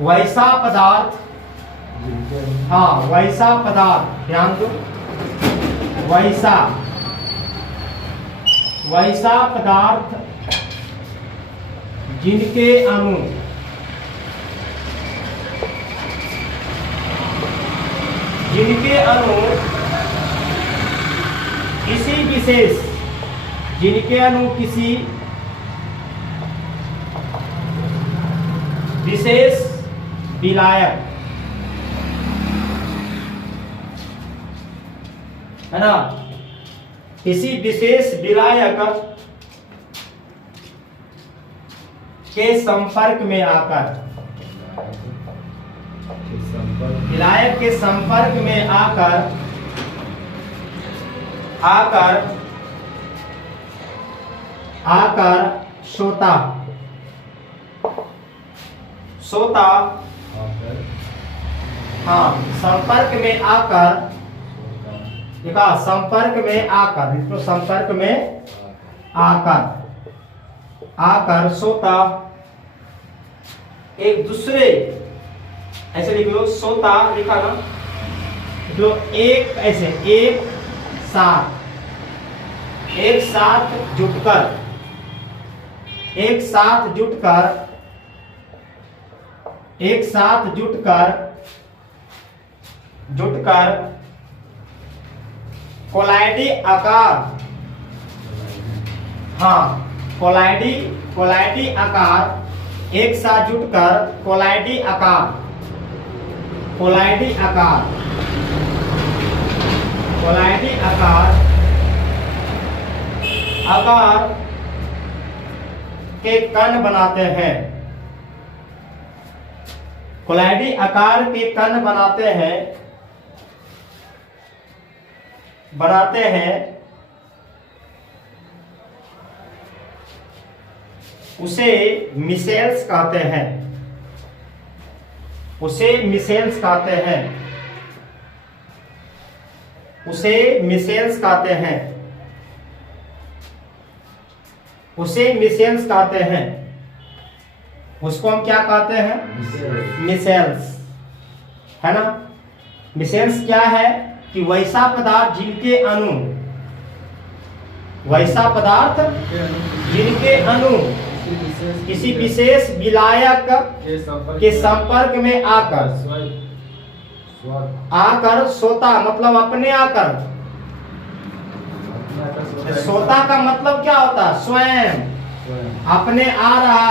वैसा पदार्थ, हाँ वैसा पदार्थ, ध्यान दो, वैसा पदार्थ जिनके अणु किसी विशेष, जिनके अणु किसी विशेष विलायक, है ना, किसी विशेष विलायक के संपर्क में आकर, विलायक के संपर्क में आकर सोता, हाँ संपर्क में आकर, देखा संपर्क में आकर, इसको संपर्क में आकर सोता, एक दूसरे, ऐसे लिख लो, सोता लिखा ना, लिख लो एक, ऐसे एक साथ जुटकर कोलाइडी आकार, हाँ कोलाइडी आकार, एक साथ जुटकर कोलाइडी आकार के कण बनाते हैं, कोलाइडी आकार के कण बनाते हैं, उसे मिसेल्स कहते हैं, उसे मिसेल्स कहते हैं, उसको हम क्या कहते हैं, मिसेल्स, है ना। मिसेल्स क्या है कि वैसा पदार्थ जिनके अणु किसी विशेष विलायक के संपर्क में आकर सोता, मतलब अपने आकर, सोता का मतलब क्या होता है, स्वयं अपने आ रहा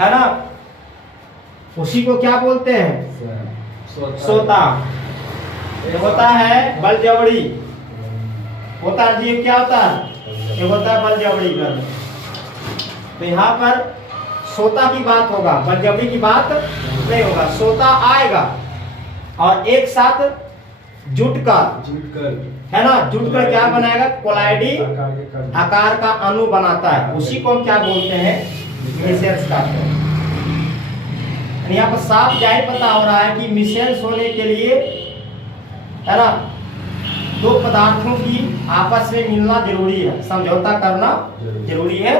है ना, उसी को क्या बोलते हैं, सोता। ये होता है बलजबड़ी, होता है जी, क्या होता है, ये होता है बलजबड़ी कर। तो यहाँ पर सोता की बात होगा, बलजबड़ी की बात नहीं होगा, सोता आएगा और एक साथ जुटकर, है ना, जुटकर क्या बनाएगा, कोलाइडी आकार का अणु बनाता है, उसी को हम क्या बोलते हैं, मिसेल्स कहते हैं। यहाँ पर साफ जाहिर पता हो रहा है कि मिसेल्स होने के लिए, है ना, दो पदार्थों की आपस में मिलना जरूरी है, समझौता करना जरूरी है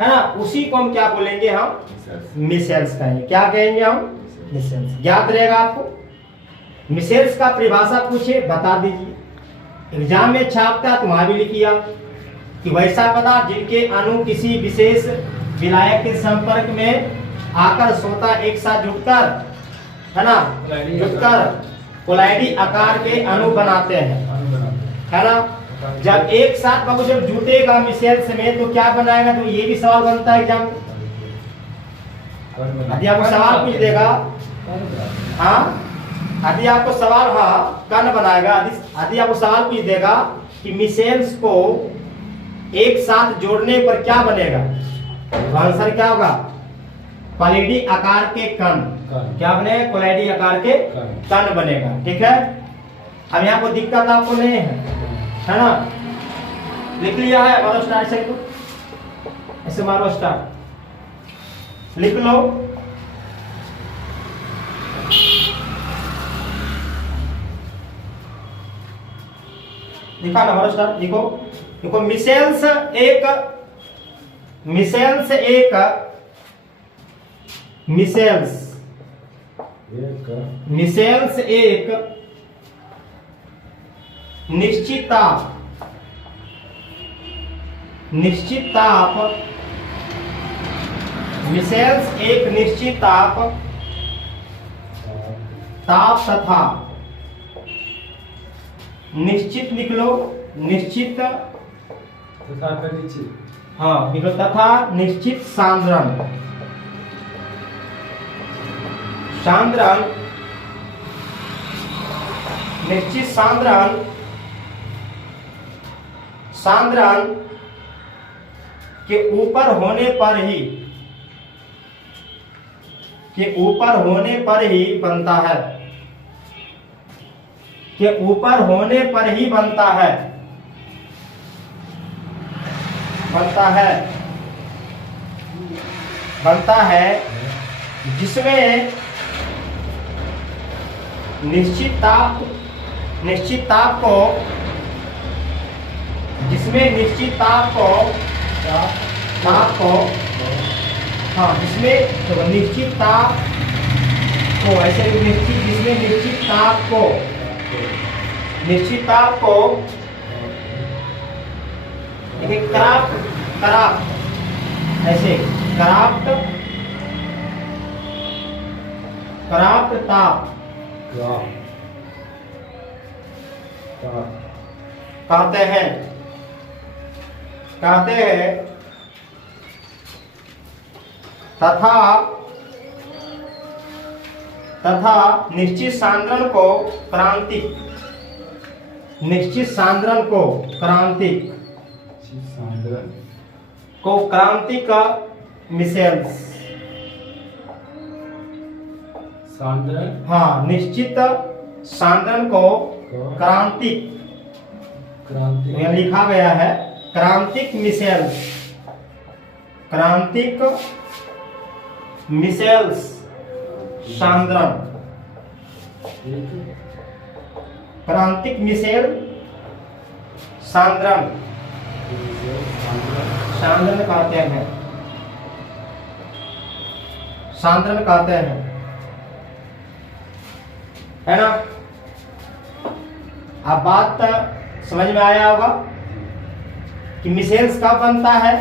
ना, उसी को हम क्या बोलेंगे, हम मिसेल्स कहेंगे। क्या कहेंगे हम, मिसेल्स। ज्ञात रहेगा आपको। मिसेल्स का परिभाषा पूछे बता दीजिए, एग्जाम में छापता तो वहां भी लिखिए कि वैसा पदार्थ जिनके अणु किसी विशेष विलायक के संपर्क में आकर सोता, एक साथ जुटकर, है ना, कोलाइडी आकार के अणु बनाते हैं, है ना। जब एक साथ बाबू जब जुटेगा मिसेल्स में तो क्या बनाएगा, तो ये भी सवाल बनता है एग्जाम में। यदि आपको सवाल पूछ देगा, हाँ यदि आपको सवाल, हाँ कण बनाएगा, यदि आपको सवाल पूछ देगा कि मिसेल्स को एक साथ जोड़ने पर क्या बनेगा, तो आंसर क्या होगा, कोलाइडी आकार के कण, क्या बनेगा, कोलाइडी आकार के कण बनेगा। ठीक है, अब यहाँ को दिक्कत आपको नहीं है ना, लिख लिया है, मारो स्टार्ट से, ऐसे मारो स्टार्ट, लिख लो। लिखा ना, मारो स्टार्ट, लिखो। देखो मिसेल्स मिसेल्स एक निश्चित ताप मिसेल्स एक निश्चित ताप तथा निश्चित लिख लो, निश्चित हाँ लिख लो, तथा निश्चित सांद्रण निश्चित सांद्रण के ऊपर होने पर ही बनता है, के ऊपर होने पर ही बनता है जिसमें निश्चित ताप को हाँ जिसमें निश्चित ताप को ऐसे जिसमें निश्चित ताप को देखिए क्राफ्ट ऐसे क्राफ्ट ताप कहते हैं तथा निश्चित सांद्रण को क्रांतिक मिसेल्स सांद्रण हाँ निश्चित सांद्रण को क्रांतिक यहाँ लिखा गया है क्रांतिक मिसेल्स सांद्रण क्रांतिक मिसेल सांद्रण कहते हैं है ना। अब बात समझ में आया होगा कि मिसेल्स कब बनता है।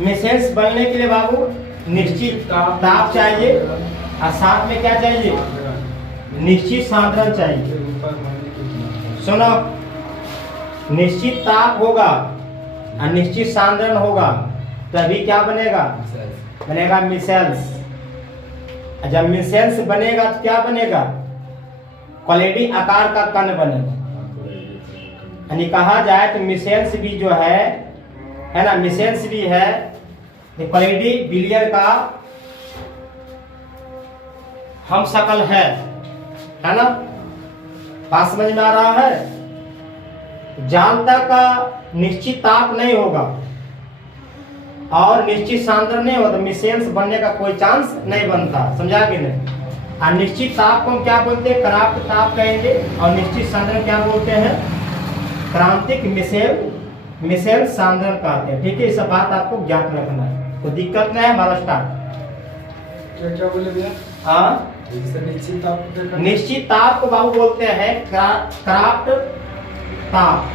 मिसेल्स बनने के लिए बाबू निश्चित ताप चाहिए और साथ में क्या चाहिए, निश्चित सांद्रण चाहिए। सुनो, निश्चित ताप होगा और निश्चित सांद्रण होगा तभी क्या बनेगा मिसेल्स। जब मिसेल्स बनेगा तो क्या बनेगा, क्वालिटी आकार का कण बनेगा। यानी कहा जाए तो मिसेल्स भी जो है ना, मिसेल्स भी है क्वालिटी बिलियर का हम शकल है ना। बात समझ में आ रहा है। जालता का निश्चित ताप नहीं होगा और निश्चित सांद्रण नहीं होता, मिसेल्स बनने का कोई चांस नहीं बनता। समझा कि नहीं। और निश्चित ताप को हम क्या बोलते हैं, क्राफ्ट ताप कहेंगे। और निश्चित सांद्रण क्या बोलते हैं, क्रांतिक मिसेल सांद्रण कहते हैं। ठीक है, इस बात आपको ज्ञात रखना है, तो दिक्कत नहीं है। हमारा स्टार्ट क्या बोले भैया। हाँ, निश्चित ताप को बाबू बोलते हैं क्राफ्ट ताप।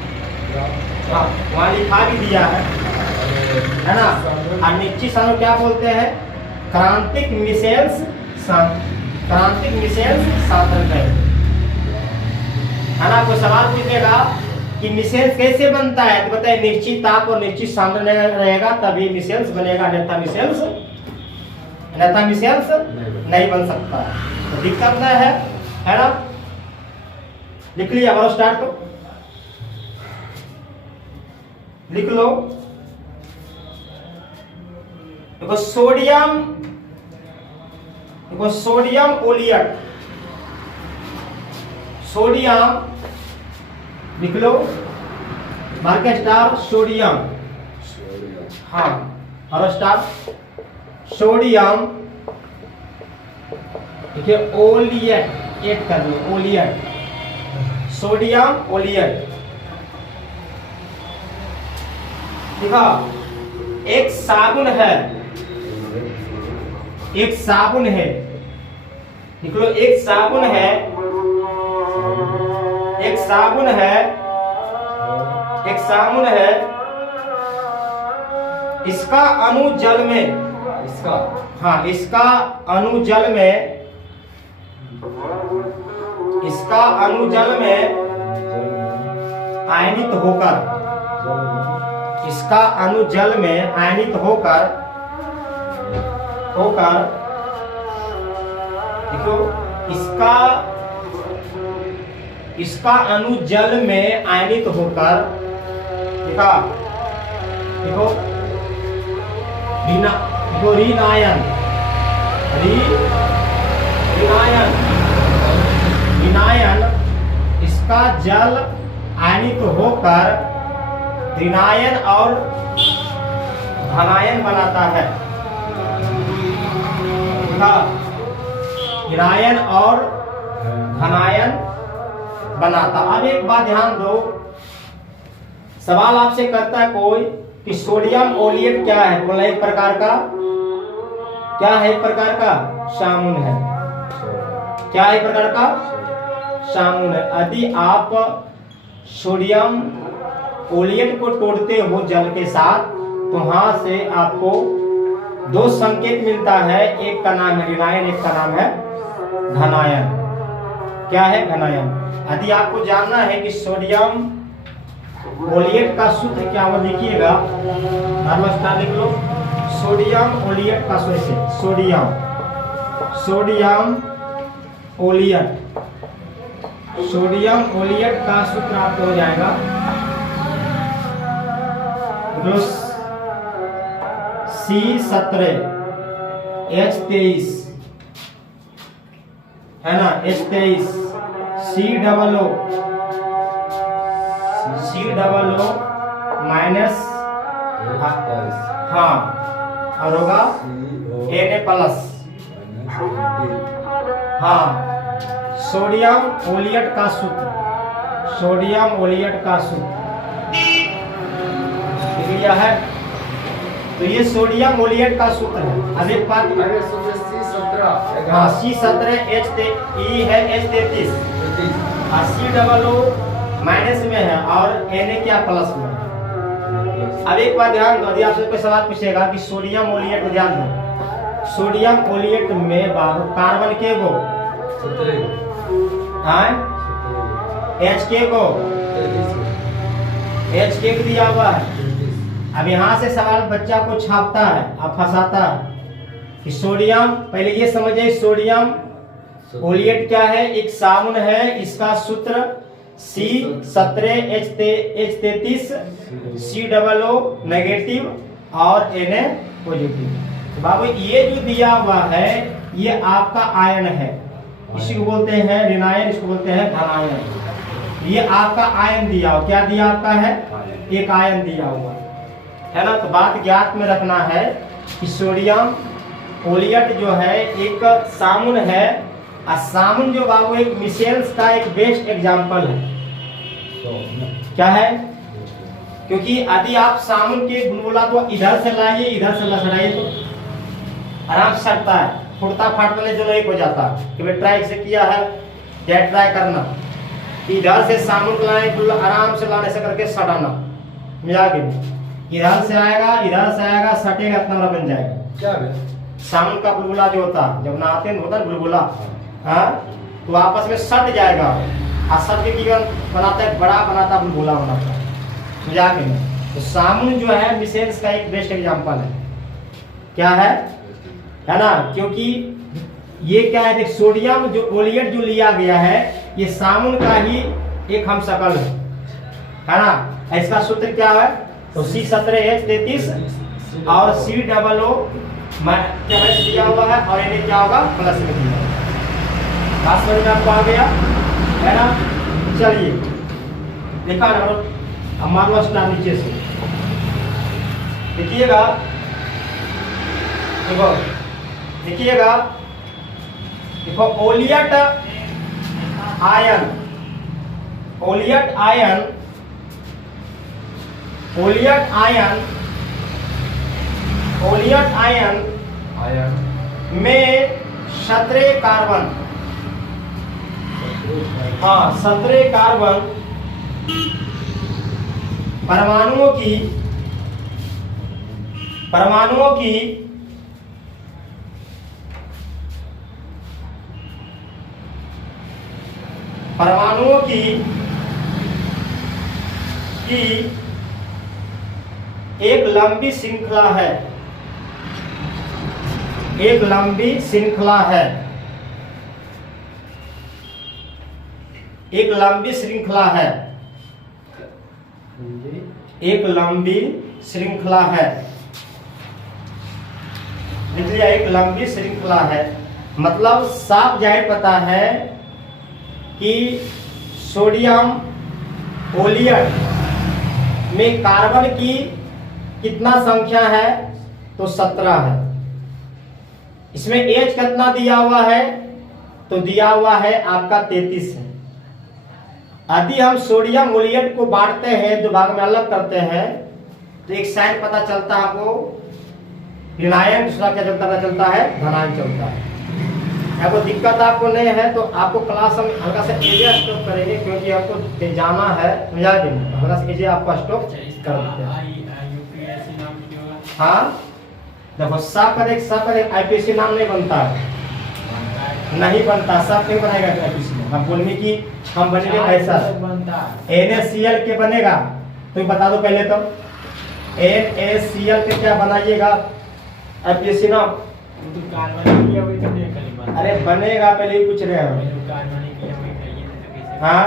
हाँ, वहाँ लिखा भी दिया है ना। और निश्चित सांद्रण क्या बोलते हैं, क्रांतिक मिसेल्स सांद्रण है ना। कोई सवाल पूछेगा कि मिसेल्स कैसे बनता है तो बताए निश्चित ताप और निश्चित सांद्रण रहेगा तभी मिसेल्स बनेगा, अन्यथा मिसेल्स नहीं बन सकता। तो दिक्कत नहीं है ना। लिख लिया, और स्टार्ट तो लिख लो। देखो सोडियम ओलियट, सोडियम लिख लो, मार्क स्टार सोडियम। हाँ, और स्टार सोडियम देखिए, ओलियट एड कर दो, ओलियट सोडियम ओलियट। देखा, एक साबुन है निकलो, एक साबुन है, एक साबुन है, एक साबुन है, इसका अणु जल में, इसका हाँ इसका अणु जल में, इसका अणु जल में आयनित होकर, इसका अणु जल में आयनित होकर देखो, इसका अणु जल में आयनित होकर, देखो ऋणायन, इसका जल आयनित होकर ऋणायन और धनायन बनाता है, ऋणायन और धनायन बनाता। अब एक बात ध्यान दो, सवाल आपसे करता है कोई कि सोडियम ओलिएट क्या है, बोला एक प्रकार का, क्या है, एक प्रकार का साबुन है, क्या है, एक प्रकार का साबुन है। यदि आप सोडियम ओलिएट को तोड़ते हो जल के साथ, तो वहां से आपको दो संकेत मिलता है, एक का नाम है ऋणायन, एक का नाम है धनायन। क्या है, धनायन। यदि आपको जानना है कि सोडियम ओलिएट का सूत्र क्या, वो लिखिएगा, लिख लो, सोडियम ओलिएट का सूत्र, सोडियम ओलिएट का सूत्र आपको हो जाएगा C17H23 है ना, H23 C00 माइनस, हाँ और होगा Na+, हाँ सोडियम ओलिएट का सूत्र, सोडियम ओलिएट का सूत्र लिया है, तो ये सोडियम ओलिएट का सूत्र है। अब एक बात, हाँ C17H है, H33 C00 माइनस में है और Na क्या प्लस में। अब एक बात ध्यान दो, यदि आपसे कोई सवाल पूछेगा कि सोडियम ओलिएट को ध्यान दो, सोडियम ओलिएट में बाबू कार्बन के गो, H के गो, H के दिया हुआ है। अब यहाँ से सवाल बच्चा को छापता है, अब फंसाता है कि सोडियम, पहले ये समझे सोडियम ओलिएट क्या है, एक साबुन है, इसका सूत्र C17H33 C00 नेगेटिव और Na पॉजिटिव। तो बाबू ये जो दिया हुआ है ये आपका आयन है, इसी को बोलते हैं ऋणायन, इसको बोलते हैं धनायन। ये आपका आयन दिया हुआ, क्या दिया आपका है, एक आयन दिया हुआ है ना। तो बात ज्ञात में रखना है कि सोडियम ओलिएट जो है एक साबुन है, और साबुन जो बाबू एक मिसेल्स का एक बेस्ट एग्जांपल है। क्या है, क्योंकि यदि आप साबुन के बुलबुला को इधर से लाइए, इधर से लसड़ाइए तो आराम से सटता है, फुटता फाटने जो नहीं हो जाता। कि ट्राई से किया है, क्या ट्राई करना, इधर से साबुन लाए, आराम से लाने से करके सटाना, मजाक नहीं, इधर से आएगा, सटेगा, इतना बन जाएगा। क्या है साबुन का बुलबुला जो होता है, जब नहाते हैं होता है बुलबुला, हाँ, तो आपस में सट जाएगा, और सट के जीवन बनाता है, बड़ा बनाता बुलबुला बनाता है, मजाक नहीं। तो साबुन जो है मिसेल्स का एक बेस्ट एग्जांपल है। क्या है ना, क्योंकि ये क्या है, देख सोडियम जो ओलिएट जो लिया गया है ये साबुन का ही एक हम शकल है ना। इसका सूत्र क्या है, तो C17H33 और C00 दिया हुआ है और Na क्या होगा, प्लस में दिया होगा। बात समझ में आपको आ गया है ना। चलिए देखा ना, अब मानो स्टार नीचे से देखिएगा, देखो ओलिएट आयन में 17 कार्बन हाँ 17 कार्बन परमाणुओं की एक लंबी श्रृंखला है, एक लंबी श्रृंखला है, एक लंबी श्रृंखला है, एक लंबी श्रृंखला है, लिख लिया, एक लंबी श्रृंखला है। मतलब साफ जाहिर पता है कि सोडियम ओलियट में कार्बन की कितना संख्या है, तो 17 है। इसमें H कितना दिया हुआ है, तो दिया हुआ है आपका 33 है। यदि हम सोडियम ओलियट को बांटते हैं, दो भाग में अलग करते हैं, तो एक साइड पता चलता है आपको ऋणायन, दूसरा क्या पता चलता है, धनायन चलता है। आपको दिक्कत आपको नहीं है तो आपको क्लास हम हल्का सा एरिया स्टॉप करेंगे, क्योंकि आपको जाना है, हल्का सा एरिया आपको स्टॉप कर देते हैं। हाँ देखो सब एक आईपीएससी नाम नहीं बनता है, नहीं बनता, सब क्यों बनेगा आईपीएससी नाम? हम बोलेंगे कि हम बनेंगे ऐसा NaCl के बनेगा, तुम बता दो पहले तो NaCl के क्या बनाइएगा आईपीएससी नाम? अरे बनेगा, पहले ही पूछ रहे हो। हाँ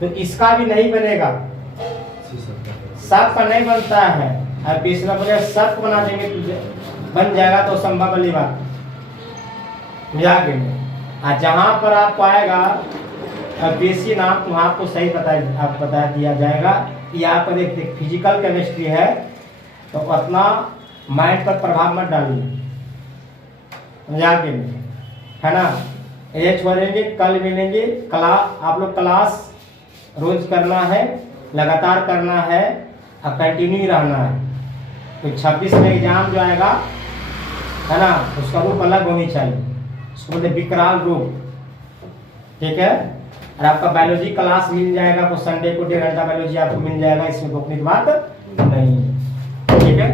तो इसका भी नहीं बनेगा, सब का नहीं बनता है आईपीएससी नाम, बनेगा सब बना देंगे तुझे, बन जाएगा तो संभव वाली बात जाके। जहाँ पर आपको आएगा आईपीएससी नाम, तो आपको सही बता दिया जाएगा। यहाँ पर एक फिजिकल केमिस्ट्री है, तो अपना माइंड पर प्रभाव मत डालिए, जाके है ना। ये छोड़ेंगे, कल मिलेंगे। आप लोग क्लास रोज करना है, लगातार करना है और कंटिन्यू रहना है। तो 26 में एग्जाम जो आएगा है ना, उसका रूप अलग होनी चाहिए, उसको बोलते विकराल रूप, ठीक है। और आपका बायोलॉजी क्लास मिल जाएगा, आपको संडे को 1.5 घंटा बायोलॉजी आपको मिल जाएगा, इसमें रोकने की बात नहीं है, ठीक है।